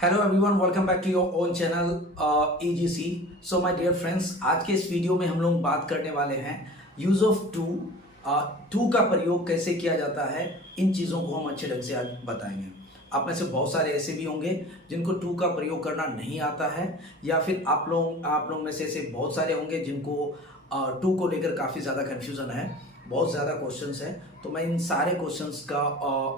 Hello everyone, welcome back to your own channel EGC। So my dear friends, आज के इस video में हम लोग बात करने वाले हैं यूज ऑफ टू का प्रयोग कैसे किया जाता है। इन चीज़ों को हम अच्छे ढंग से आज बताएंगे। आप में से बहुत सारे ऐसे भी होंगे जिनको टू का प्रयोग करना नहीं आता है, या फिर आप लोग में से ऐसे बहुत सारे होंगे जिनको टू को लेकर काफ़ी ज़्यादा कन्फ्यूज़न है, बहुत ज़्यादा क्वेश्चंस हैं। तो मैं इन सारे क्वेश्चंस का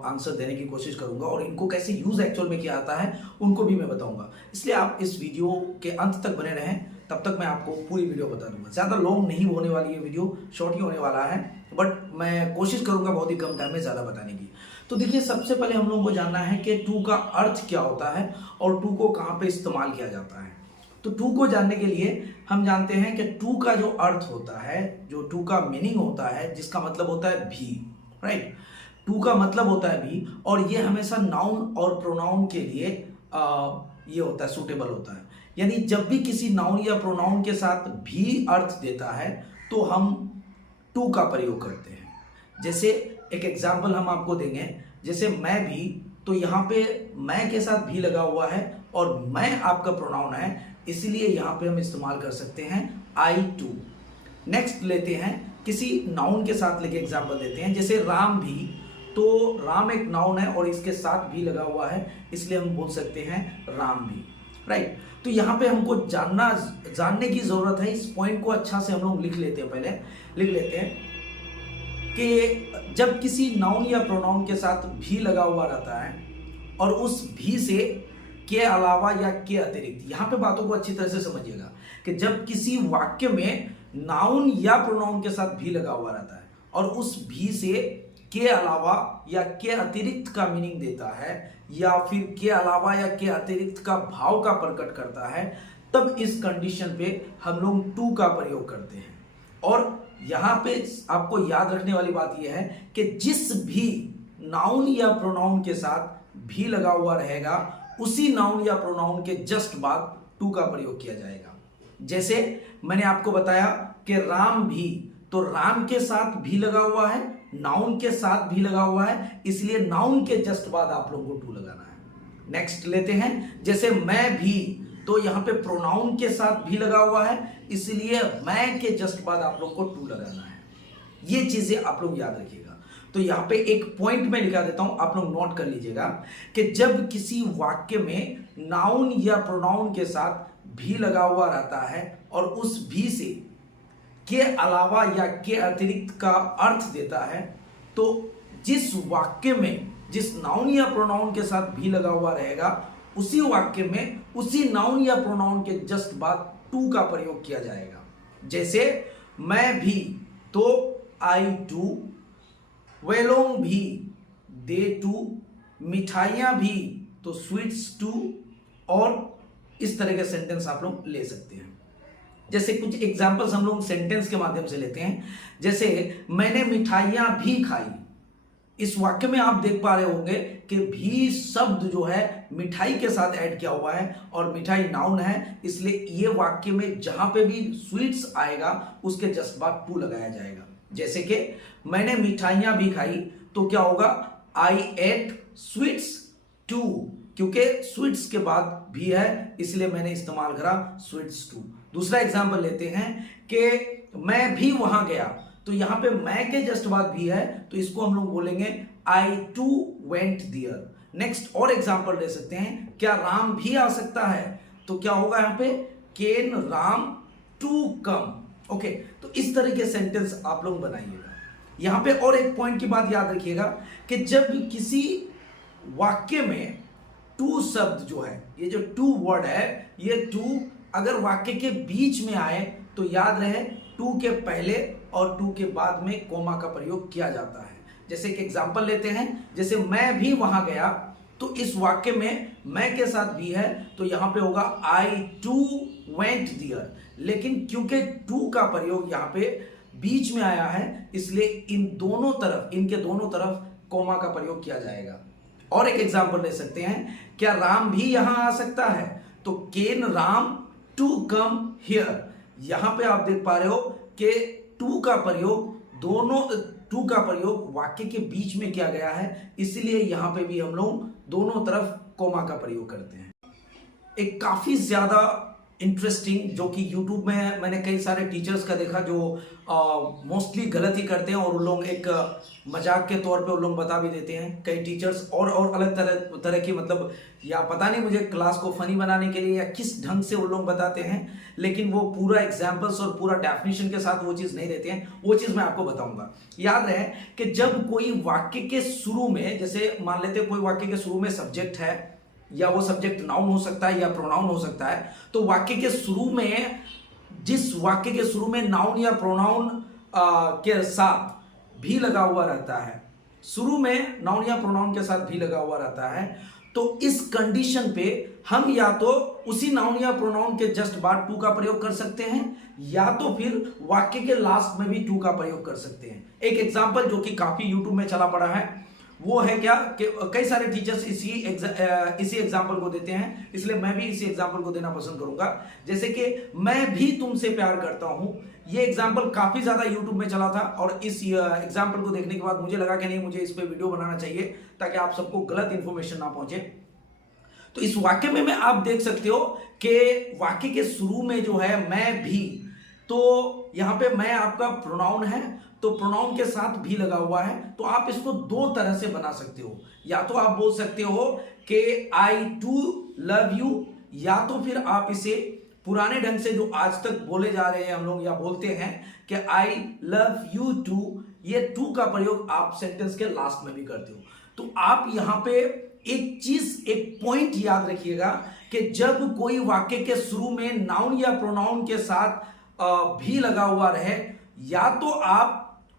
आंसर देने की कोशिश करूंगा और इनको कैसे यूज एक्चुअल में किया जाता है उनको भी मैं बताऊंगा। इसलिए आप इस वीडियो के अंत तक बने रहें, तब तक मैं आपको पूरी वीडियो बता दूंगा। ज़्यादा लॉन्ग नहीं होने वाली है वीडियो, शॉर्ट ही होने वाला है, बट मैं कोशिश करूंगा बहुत ही कम टाइम में ज़्यादा बताने की। तो देखिए, सबसे पहले हम लोगों को जानना है कि टू का अर्थ क्या होता है और टू को कहाँ पे इस्तेमाल किया जाता है। तो टू को जानने के लिए हम जानते हैं कि टू का जो अर्थ होता है, जो टू का मीनिंग होता है, जिसका मतलब होता है भी, राइट। टू का मतलब होता है भी, और ये हमेशा नाउन और प्रोनाउन के लिए ये होता है, सूटेबल होता है। यानी जब भी किसी नाउन या प्रोनाउन के साथ भी अर्थ देता है तो हम टू का प्रयोग करते हैं। जैसे एक एग्जाम्पल हम आपको देंगे, जैसे मैं भी, तो यहाँ पे मैं के साथ भी लगा हुआ है और मैं आपका प्रोनाउन है, इसलिए यहाँ पे हम इस्तेमाल कर सकते हैं आई टू। नेक्स्ट लेते हैं, किसी नाउन के साथ लेके एग्जांपल देते हैं, जैसे राम भी। तो राम एक नाउन है और इसके साथ भी लगा हुआ है, इसलिए हम बोल सकते हैं राम भी, राइट। तो यहाँ पे हमको जानने की जरूरत है। इस पॉइंट को अच्छा से हम लोग लिख लेते हैं, पहले लिख लेते हैं कि जब किसी नाउन या प्रोनाउन के साथ भी लगा हुआ रहता है और उस भी से के अलावा या के अतिरिक्त, यहां पे बातों को अच्छी तरह से समझिएगा कि जब किसी वाक्य में नाउन या प्रोनाउन के साथ भी लगा हुआ रहता है और उस भी से के अलावा या के अतिरिक्त का मीनिंग देता है, या फिर के अलावा या के अतिरिक्त का भाव का प्रकट करता है, तब इस कंडीशन पे हम लोग टू का प्रयोग करते हैं। और यहां पे आपको याद रखने वाली बात यह है कि जिस भी नाउन या प्रोनाउन के साथ भी लगा हुआ रहेगा, उसी नाउन या प्रोनाउन के जस्ट बाद टू का प्रयोग किया जाएगा। जैसे मैंने आपको बताया कि राम भी, तो राम के साथ भी लगा हुआ है, नाउन के साथ भी लगा हुआ है, इसलिए नाउन के जस्ट बाद आप लोगों को टू लगाना है। नेक्स्ट लेते हैं, जैसे मैं भी, तो यहां पे प्रोनाउन के साथ भी लगा हुआ है, इसलिए मैं के जस्ट बाद आप लोगों को टू लगाना है। ये चीजें आप लोग याद रखिएगा। तो यहाँ पे एक पॉइंट में लिखा देता हूं, आप लोग नोट कर लीजिएगा कि जब किसी वाक्य में नाउन या प्रोनाउन के साथ भी लगा हुआ रहता है और उस भी से के अलावा या के अतिरिक्त का अर्थ देता है, तो जिस वाक्य में जिस नाउन या प्रोनाउन के साथ भी लगा हुआ रहेगा, उसी वाक्य में उसी नाउन या प्रोनाउन के जस्ट बाद टू का प्रयोग किया जाएगा। जैसे मैं भी, तो आई टू, वेलोंग भी, दे टू, मिठाइयां भी, तो स्वीट्स टू, और इस तरह के सेंटेंस आप लोग ले सकते हैं। जैसे कुछ एग्जांपल्स हम लोग सेंटेंस के माध्यम से लेते हैं, जैसे मैंने मिठाइयां भी खाई। इस वाक्य में आप देख पा रहे होंगे कि भी शब्द जो है मिठाई के साथ ऐड किया हुआ है और मिठाई नाउन है, इसलिए ये वाक्य में जहां पे भी स्वीट्स आएगा उसके जस्ट बाद टू लगाया जाएगा। जैसे कि मैंने मिठाइयां भी खाई, तो क्या होगा, आई एट स्वीट्स टू, क्योंकि स्वीट्स के बाद भी है, इसलिए मैंने इस्तेमाल करा स्वीट्स टू। दूसरा एग्जांपल लेते हैं कि मैं भी वहां गया, तो यहां पे मैं के जस्ट बाद भी है, तो इसको हम लोग बोलेंगे आई टू वेंट देयर। नेक्स्ट और एग्जांपल ले सकते हैं, क्या राम भी आ सकता है, तो क्या होगा यहां पे, can ram to come. Okay, तो इस तरह के सेंटेंस आप लोग बनाइएगा। यहां पे और एक पॉइंट की बात याद रखिएगा कि जब किसी वाक्य में टू शब्द जो है, ये जो टू वर्ड है, ये टू अगर वाक्य के बीच में आए तो याद रहे टू के पहले और टू के बाद में कोमा का प्रयोग किया जाता है। जैसे एक एग्जांपल लेते हैं, जैसे मैं भी वहां गया, तो इस वाक्य में मैं के साथ भी है, तो यहां पे होगा आई टू वेंट देयर। लेकिन क्योंकि टू का प्रयोग यहां पे बीच में आया है, इसलिए इनके दोनों तरफ कोमा का प्रयोग किया जाएगा। और एक एग्जांपल ले सकते हैं, क्या राम भी यहां आ सकता है, तो can ram to come here. यहां पे आप देख पा रहे हो कि टू का प्रयोग वाक्य के बीच में किया गया है, इसलिए यहां पे भी हम लोग दोनों तरफ कोमा का प्रयोग करते हैं। एक काफ़ी ज़्यादा इंटरेस्टिंग, जो कि यूट्यूब में मैंने कई सारे टीचर्स का देखा जो मोस्टली गलत ही करते हैं, और उन लोग एक मजाक के तौर पे उन लोग बता भी देते हैं कई टीचर्स, और अलग तरह तरह की, मतलब या पता नहीं मुझे क्लास को फनी बनाने के लिए या किस ढंग से उन लोग बताते हैं, लेकिन वो पूरा एग्जाम्पल्स और पूरा डेफिनेशन के साथ वो चीज़ नहीं देते हैं। वो चीज़ मैं आपको बताऊंगा। याद रहे कि जब कोई वाक्य के शुरू में, जैसे मान लेते कोई वाक्य के शुरू में सब्जेक्ट है, या वो सब्जेक्ट नाउन हो सकता है या प्रोनाउन हो सकता है, तो वाक्य के शुरू में, जिस वाक्य के शुरू में नाउन या प्रोनाउन के साथ भी लगा हुआ रहता है, शुरू में नाउन या प्रोनाउन के साथ भी लगा हुआ रहता है, तो इस कंडीशन पे हम या तो उसी नाउन या प्रोनाउन के जस्ट बाद टू का प्रयोग कर सकते हैं, या तो फिर वाक्य के लास्ट में भी टू का प्रयोग कर सकते हैं। एक एग्जांपल जो कि काफी यूट्यूब में चला पड़ा है वो है क्या कि कई सारे टीचर्स इसी एग्जाम्पल को देते हैं, इसलिए मैं भी इसी एग्जाम्पल को देना पसंद करूंगा। जैसे कि मैं भी तुमसे प्यार करता हूं, ये एग्जाम्पल काफी ज्यादा यूट्यूब में चला था, और इस एग्जाम्पल को देखने के बाद मुझे लगा कि नहीं, मुझे इस पे वीडियो बनाना चाहिए ताकि आप सबको गलत इंफॉर्मेशन ना पहुंचे। तो इस वाक्य में आप देख सकते हो कि वाक्य के शुरू में जो है मैं भी, तो यहां पे मैं आपका प्रोनाउन है, तो प्रोनाउन के साथ भी लगा हुआ है, तो आप इसको दो तरह से बना सकते हो। या तो आप बोल सकते हो कि आई टू लव यू, या तो फिर आप इसे पुराने ढंग से जो आज तक बोले जा रहे हैं हम लोग, या बोलते हैं कि आई लव यू टू, ये टू का प्रयोग आप सेंटेंस के लास्ट में भी करते हो। तो आप यहां पे एक चीज, एक पॉइंट याद रखिएगा कि जब कोई वाक्य के शुरू में नाउन या प्रोनाउन के साथ भी लगा हुआ रहे, या तो आप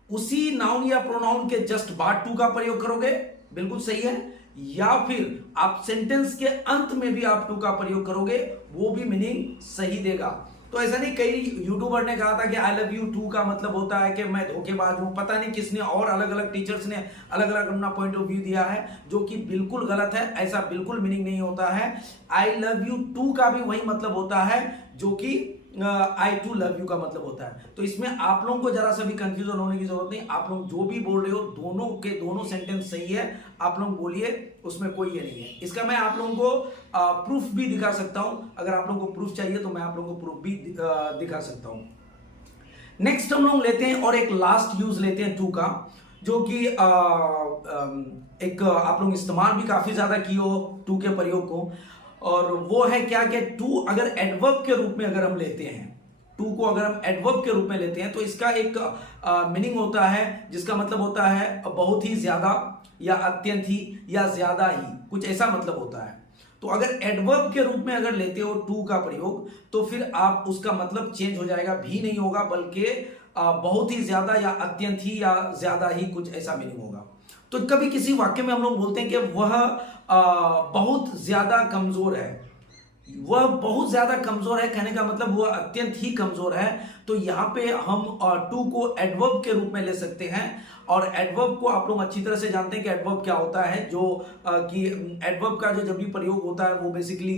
उसी नाउन या प्रोनाउन के जस्ट बाद टू का प्रयोग करोगे, बिल्कुल सही है, या फिर आप सेंटेंस के अंत में भी आप टू का प्रयोग करोगे, वो भी मीनिंग सही देगा। तो ऐसा नहीं, कई यूट्यूबर ने कहा था कि आई लव यू टू का मतलब होता है कि मैं धोखेबाज हूं, पता नहीं किसने, और अलग अलग टीचर्स ने अलग अलग अपना पॉइंट ऑफ व्यू दिया है, जो कि बिल्कुल गलत है। ऐसा बिल्कुल मीनिंग नहीं होता है। आई लव यू टू का भी वही मतलब होता है जो कि आई टू लव यू का मतलब होता है। तो इसमें आप लोगों को जरा सा भी कंफ्यूजन होने की जरूरत नहीं, आप लोग जो भी बोल रहे हो दोनों के दोनों सेंटेंस सही है, आप लोग बोलिए, उसमें कोई ये नहीं है। इसका मैं आप लोगों को प्रूफ भी दिखा सकता हूं, अगर आप लोगों को प्रूफ चाहिए तो मैं आप लोगों को प्रूफ भी दिखा सकता हूं। नेक्स्ट हम लोग लेते हैं और एक लास्ट यूज लेते हैं टू का, जो कि एक आप लोग इस्तेमाल भी काफी ज्यादा किए हो टू के प्रयोग को, और वो है क्या कि टू अगर एडवर्ब के रूप में अगर हम लेते हैं, टू को अगर हम एडवर्ब के रूप में लेते हैं, तो इसका एक मीनिंग होता है जिसका मतलब होता है बहुत ही ज्यादा, या अत्यंत ही, या ज्यादा ही, कुछ ऐसा मतलब होता है। तो अगर एडवर्ब के रूप में अगर लेते हो टू का प्रयोग, तो फिर आप उसका मतलब चेंज हो जाएगा, भी नहीं होगा, बल्कि बहुत ही ज्यादा, या अत्यंत ही, या ज्यादा ही, कुछ ऐसा मीनिंग होगा। तो कभी किसी वाक्य में हम लोग बोलते हैं कि वह बहुत ज्यादा कमजोर है, वह बहुत ज्यादा कमजोर है, कहने का मतलब वह अत्यंत ही कमजोर है। तो यहां पे हम टू को एडवर्ब के रूप में ले सकते हैं, और एडवर्ब को आप लोग अच्छी तरह से जानते हैं कि एडवर्ब क्या होता है, जो कि एडवर्ब का जो जब भी प्रयोग होता है वो बेसिकली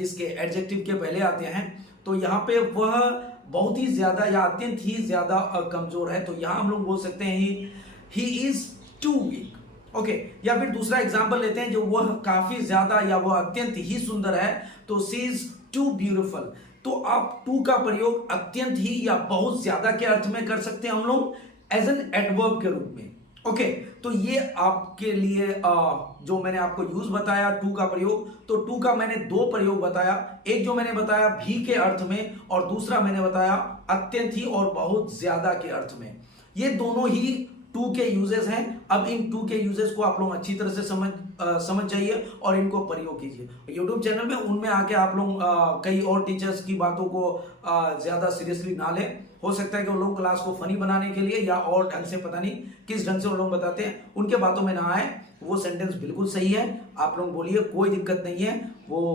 इसके एडजेक्टिव के पहले आते हैं। तो यहाँ पे वह बहुत ही ज्यादा या अत्यंत ही ज्यादा कमजोर है, तो यहां हम लोग बोल सकते हैं he is too weak. Okay, या फिर दूसरा एग्जांपल लेते हैं, जो वह काफी ज्यादा या वह अत्यंत ही सुंदर है, तो सी इज टू ब्यूटिफुल। तो आप टू का प्रयोग अत्यंत ही या बहुत ज्यादा के अर्थ में कर सकते हैं हम लोग एज एन एडवर्ब के रूप में। ओके, तो ये आपके लिए जो मैंने आपको यूज बताया टू का प्रयोग, तो टू का मैंने दो प्रयोग बताया, एक जो मैंने बताया भी के अर्थ में, और दूसरा मैंने बताया अत्यंत ही और बहुत ज्यादा के अर्थ में। ये दोनों ही टू के यूजेस हैं। अब इन टू के यूजेस को आप लोग अच्छी तरह से समझ जाइए और इनको प्रयोग कीजिए। यूट्यूब चैनल में उनमें आके आप लोग कई और टीचर्स की बातों को ज्यादा सीरियसली ना लें। हो सकता है कि वो लोग क्लास को फनी बनाने के लिए या और ढंग से, पता नहीं किस ढंग से वो लोग बताते हैं, उनके बातों में ना आए। वो सेंटेंस बिल्कुल सही है, आप लोग बोलिए, कोई दिक्कत नहीं है। वो